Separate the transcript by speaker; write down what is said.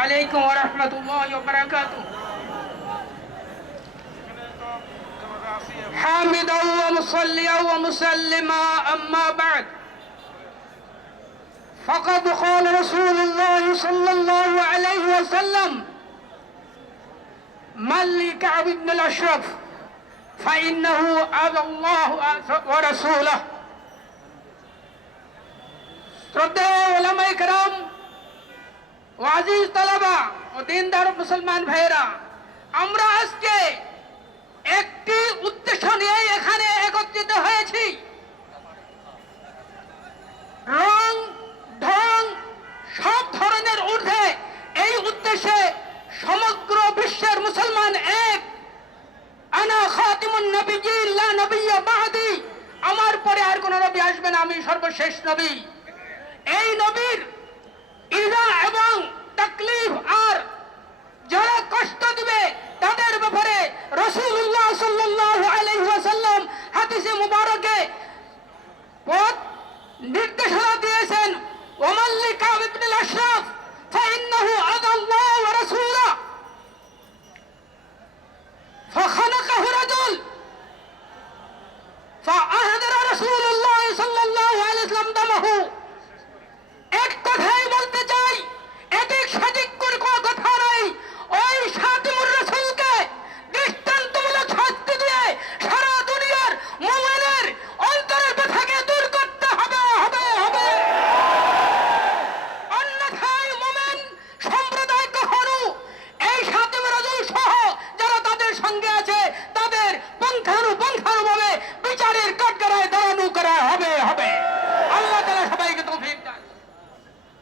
Speaker 1: عليكم ورحمة الله وبركاته حامدا ومصليا ومسلما أما بعد فقد قال رسول الله صلى الله عليه وسلم من لكعب بن الأشرف فإنه أبى الله ورسوله শ্রদ্ধেয় ওলামাই کرام ও আজিজ তালাবা, ও দিনদার মুসলমান ভাইয়েরা, আমরা আজকে একটি উদ্দেশ্য নিয়ে এখানে একত্রিত হয়েছি। রং, ঢং সব ধরনের ঊর্ধ্বে এই উদ্দেশ্যে সমগ্র বিশ্বের মুসলমান এক। আনা খাতিমুন নবিয়্যিন লা নবিয়্য বাদি। আমার পরে আর কোন নবী আসবে না, আমি সর্বশেষ নবী। এই নবীর ইজা এবং তাকলিফ আর যারা কষ্ট দিবে তাদের ব্যাপারে রসুল্লাহ সাল্লাল্লাহু আলাইহি ওয়াসাল্লাম হাদিসে মুবারকে পথ নির্দেশনা দিয়েছেন। ওমাল্লিকা ইবনুল আশরাফ আদাল্লাহ ওয়া রাসূলুহু